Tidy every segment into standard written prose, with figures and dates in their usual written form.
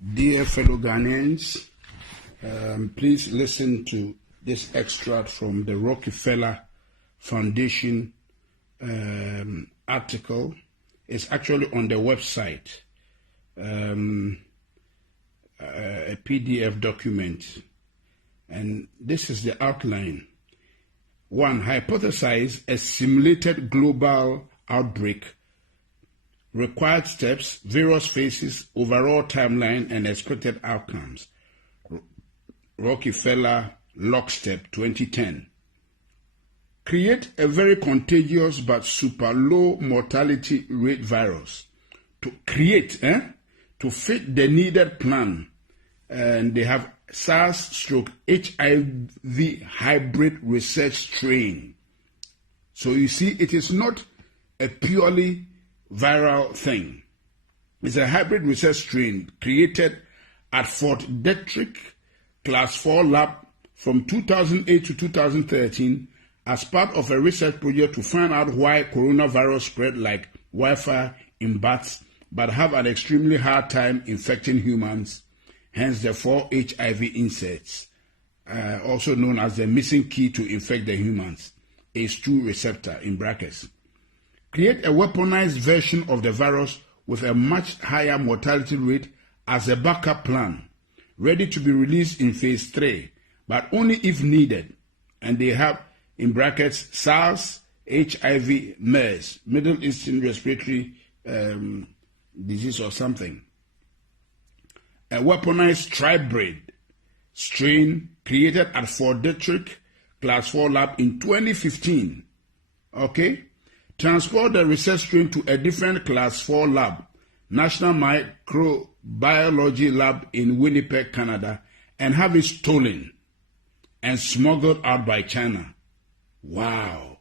Dear fellow Ghanaians, please listen to this extract from the Rockefeller Foundation article. It's actually on the website, a PDF document. And this is the outline. 1. Hypothesize a simulated global outbreak. Required steps, various phases, overall timeline, and expected outcomes. Rockefeller Lockstep, 2010. Create a very contagious but super low mortality rate virus. To fit the needed plan. And they have SARS/HIV hybrid research strain. So you see, it is not a purely viral thing. It's a hybrid research strain created at Fort Detrick Class 4 lab from 2008 to 2013 as part of a research project to find out why coronavirus spread like wildfire in bats but have an extremely hard time infecting humans, hence the 4 HIV inserts, also known as the missing key to infect the humans, ACE2 receptor in brackets. Create a weaponized version of the virus with a much higher mortality rate as a backup plan, ready to be released in phase 3, but only if needed. And they have, in brackets, SARS, HIV, MERS, Middle Eastern Respiratory Disease or something. A weaponized tribrid strain created at Fort Detrick Class 4 lab in 2015. Okay? Transport the research strain to a different Class 4 lab, National Microbiology Lab in Winnipeg, Canada, and have it stolen and smuggled out by China. Wow.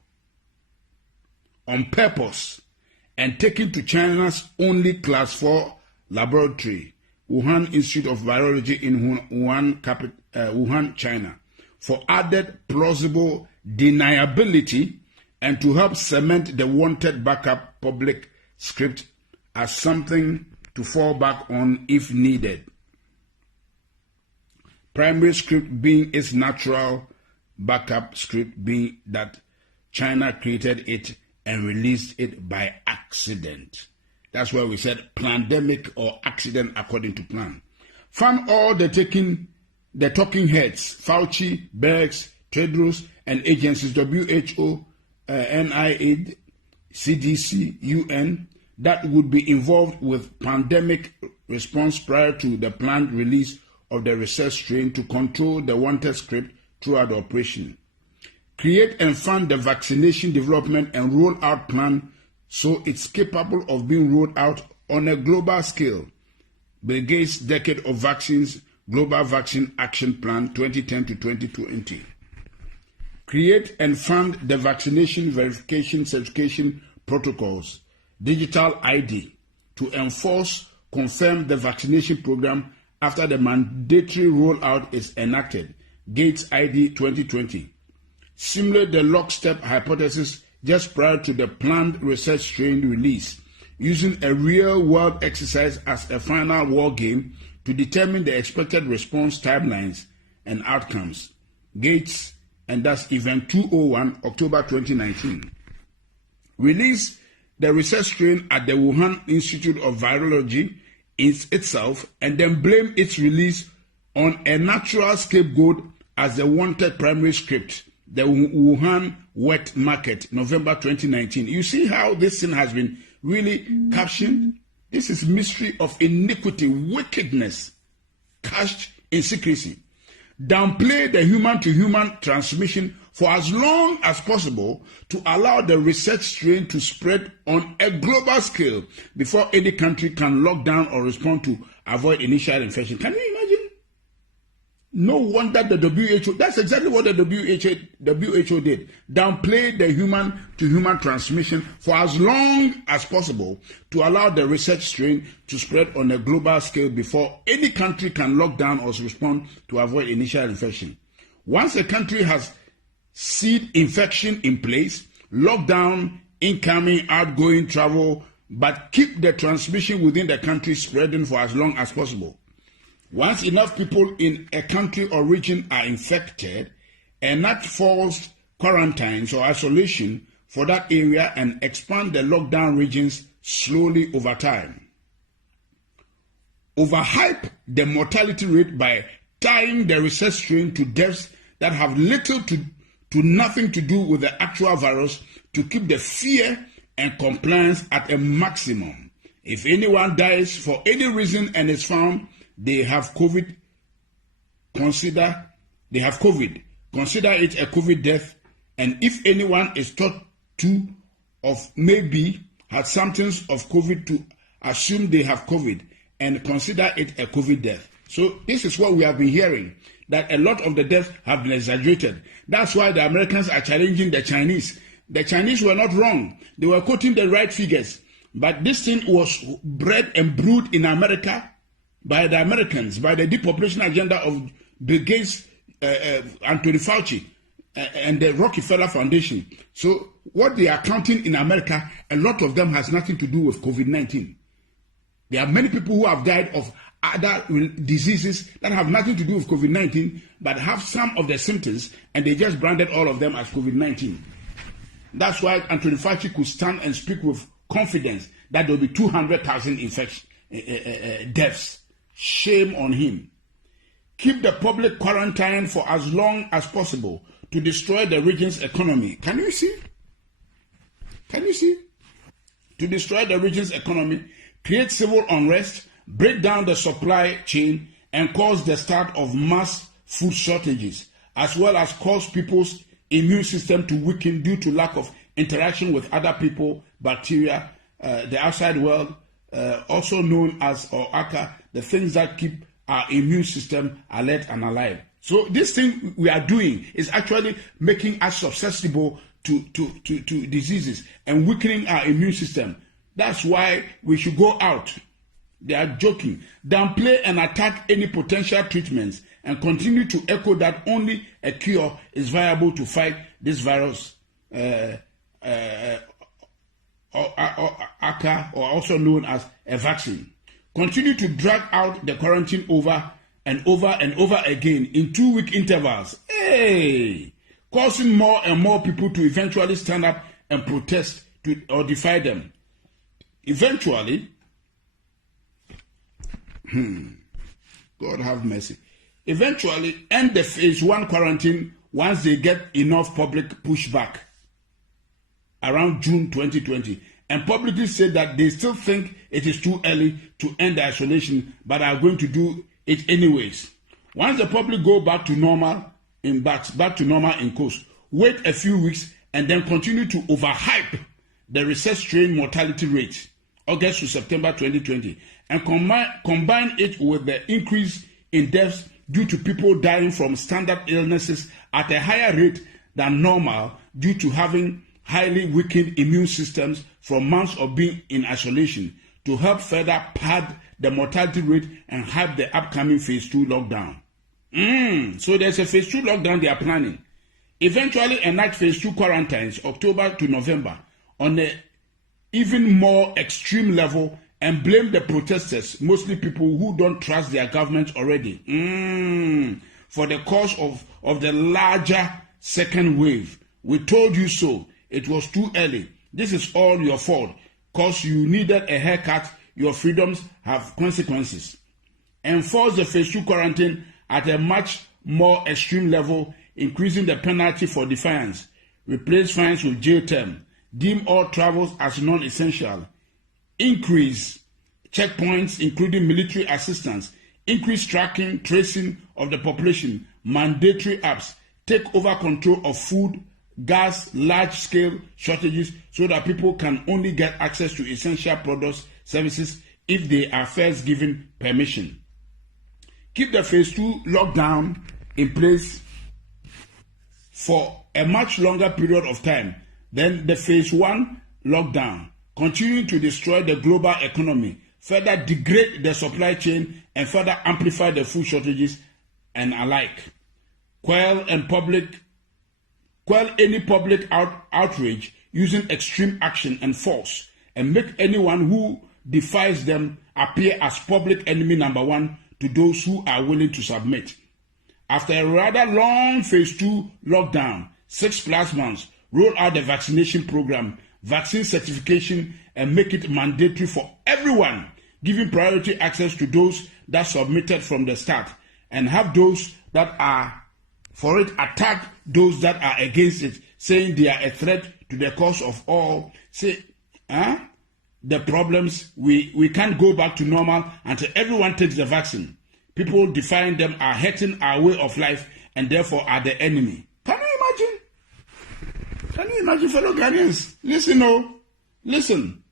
On purpose, and taken to China's only Class 4 laboratory, Wuhan Institute of Virology in Wuhan, China, for added plausible deniability and to help cement the wanted backup public script as something to fall back on if needed. Primary script being its natural backup script being that China created it and released it by accident. That's why we said pandemic or accident according to plan. Found all the talking heads, Fauci, Bergs, Tedros, and agencies, WHO, NIH, CDC, UN, that would be involved with pandemic response prior to the planned release of the research strain to control the wanted script throughout the operation. Create and fund the vaccination development and rollout plan so it's capable of being rolled out on a global scale. Bill Gates' Decade of Vaccines, Global Vaccine Action Plan 2010 to 2020. Create and fund the vaccination verification certification protocols, digital ID, to enforce, confirm the vaccination program after the mandatory rollout is enacted, Gates ID 2020. Simulate the lockstep hypothesis just prior to the planned research strain release, using a real-world exercise as a final war game to determine the expected response timelines and outcomes. Gates, and that's Event 201, October 2019. Release the research strain at the Wuhan Institute of Virology itself, and then blame its release on a natural scapegoat as the wanted primary script, the Wuhan wet market, November 2019. You see how this thing has been really captioned? This is mystery of iniquity, wickedness, cached in secrecy. Downplay the human-to-human transmission for as long as possible to allow the research strain to spread on a global scale before any country can lock down or respond to avoid initial infection. Can you imagine? No wonder the WHO, that's exactly what the WHO did. Downplay the human-to-human transmission for as long as possible to allow the research strain to spread on a global scale before any country can lock down or respond to avoid initial infection. Once a country has seed infection in place, lock down incoming, outgoing travel, but keep the transmission within the country spreading for as long as possible. Once enough people in a country or region are infected, enact forced quarantines or isolation for that area and expand the lockdown regions slowly over time. Overhype the mortality rate by tying the research strain to deaths that have little to nothing to do with the actual virus to keep the fear and compliance at a maximum. If anyone dies for any reason and is found they have COVID, consider it a COVID death, and if anyone is thought to of maybe had symptoms of COVID, to assume they have COVID and consider it a COVID death. So this is what we have been hearing, that a lot of the deaths have been exaggerated. That's why the Americans are challenging the Chinese. The Chinese were not wrong. They were quoting the right figures. But this thing was bred and brewed in America by the Americans, by the depopulation agenda of Bill Gates, Anthony Fauci, and the Rockefeller Foundation. So what they are counting in America, a lot of them has nothing to do with COVID-19. There are many people who have died of other diseases that have nothing to do with COVID-19, but have some of the symptoms, and they just branded all of them as COVID-19. That's why Anthony Fauci could stand and speak with confidence that there will be 200,000 deaths. Shame on him. Keep the public quarantine for as long as possible to destroy the region's economy. Can you see? To destroy the region's economy, create civil unrest, break down the supply chain, and cause the start of mass food shortages, as well as cause people's immune system to weaken due to lack of interaction with other people, bacteria, the outside world, also known as or aka, the things that keep our immune system alert and alive. So this thing we are doing is actually making us susceptible to diseases and weakening our immune system. That's why we should go out. They are joking. Downplay and attack any potential treatments and continue to echo that only a cure is viable to fight this virus, ACA, or also known as a vaccine. Continue to drag out the quarantine over and over again in 2-week intervals. Causing more and more people to eventually stand up and protest or defy them. Eventually, God have mercy. Eventually, end the phase 1 quarantine once they get enough public pushback around June 2020, and publicly say that they still think it is too early to end the isolation, but are going to do it anyways. Once the public go back to normal in coast, wait a few weeks and then continue to overhype the research strain mortality rate, August to September 2020, and combine it with the increase in deaths due to people dying from standard illnesses at a higher rate than normal due to having highly weakened immune systems from months of being in isolation, to help further pad the mortality rate and hype the upcoming phase 2 lockdown. So there's a phase 2 lockdown they are planning. Eventually enact phase 2 quarantines October to November on an even more extreme level and blame the protesters, mostly people who don't trust their government already, for the cause of the larger second wave. We told you so. It was too early. This is all your fault. Because you needed a haircut, your freedoms have consequences. Enforce the phase 2 quarantine at a much more extreme level, increasing the penalty for defiance. Replace fines with jail term. Deem all travels as non-essential. Increase checkpoints, including military assistance. Increase tracking, tracing of the population. Mandatory apps. Take over control of food, gas, large-scale shortages so that people can only get access to essential products, services, if they are first given permission. Keep the phase 2 lockdown in place for a much longer period of time than the phase 1 lockdown, continuing to destroy the global economy, further degrade the supply chain, and further amplify the food shortages and alike. Quell any public outrage using extreme action and force, and make anyone who defies them appear as public enemy number 1 to those who are willing to submit. After a rather long phase 2 lockdown, 6+ months, roll out the vaccination program, vaccine certification, and make it mandatory for everyone, giving priority access to those that submitted from the start, and have those that are for it attack those that are against it, saying they are a threat to the cause of all. Say, the problems, we can't go back to normal until everyone takes the vaccine. People defying them are hurting our way of life and therefore are the enemy. Can you imagine? Can you imagine, fellow Ghanaians? Listen.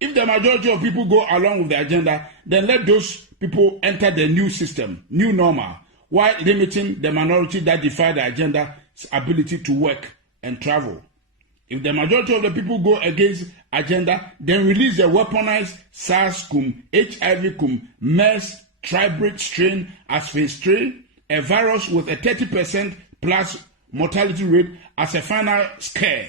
If the majority of people go along with the agenda, then let those people enter the new system, new normal, while limiting the minority that defy the agenda's ability to work and travel. If the majority of the people go against agenda, then release the weaponized SARS-CoV, HIV-CoV, MERS, tribrid strain as phase 3, a virus with a 30% plus mortality rate as a final scare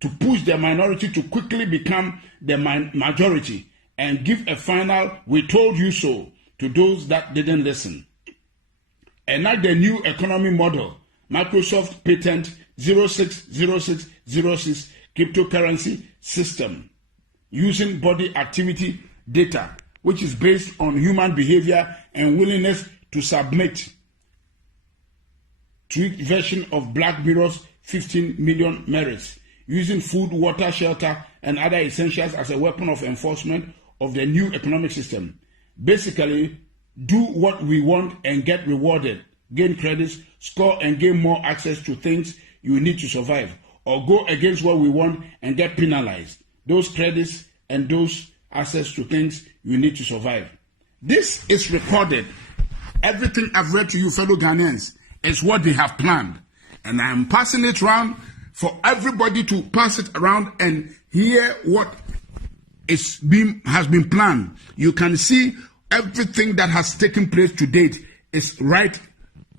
to push the minority to quickly become the majority and give a final "we told you so" to those that didn't listen. Enact the new economy model, Microsoft patent 060606 cryptocurrency system, using body activity data, which is based on human behavior and willingness to submit. Tweaked version of Black Mirror's 15 million merits, using food, water, shelter, and other essentials as a weapon of enforcement of the new economic system. Basically, do what we want and get rewarded, gain credits, score and gain more access to things you need to survive, or go against what we want and get penalized, those credits and those access to things you need to survive. This is recorded. Everything I've read to you, fellow Ghanaians, is what they have planned. And I am passing it around for everybody to pass it around and hear what has been planned. You can see everything that has taken place to date is right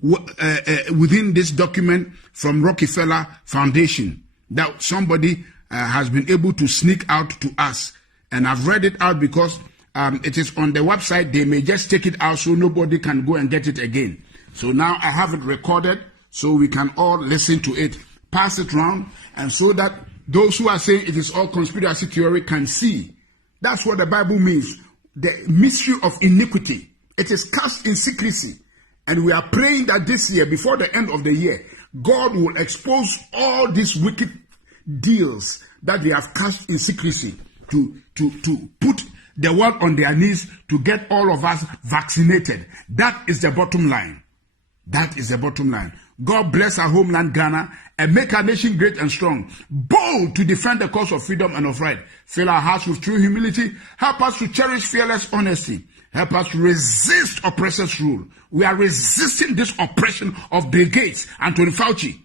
within this document from Rockefeller Foundation that somebody has been able to sneak out to us. And I've read it out because it is on the website. They may just take it out so nobody can go and get it again. So now I have it recorded so we can all listen to it, pass it around, and so that those who are saying it is all conspiracy theory can see. That's what the Bible means. The mystery of iniquity. It is cast in secrecy. And we are praying that this year, before the end of the year, God will expose all these wicked deals that they have cast in secrecy to put the world on their knees to get all of us vaccinated. That is the bottom line. That is the bottom line. God bless our homeland Ghana and make our nation great and strong, bold to defend the cause of freedom and of right. Fill our hearts with true humility. Help us to cherish fearless honesty. Help us to resist oppressors' rule. We are resisting this oppression of Bill Gates, Anthony Fauci.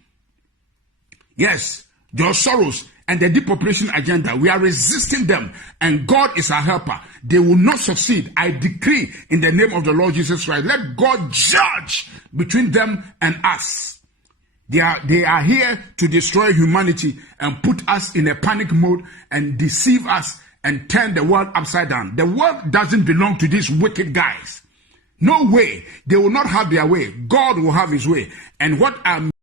Yes, George Soros and the depopulation agenda. We are resisting them, and God is our helper. They will not succeed. I decree in the name of the Lord Jesus Christ, let God judge between them and us. They are here to destroy humanity and put us in a panic mode and deceive us and turn the world upside down. The world doesn't belong to these wicked guys. No way. They will not have their way. God will have his way. And what I'm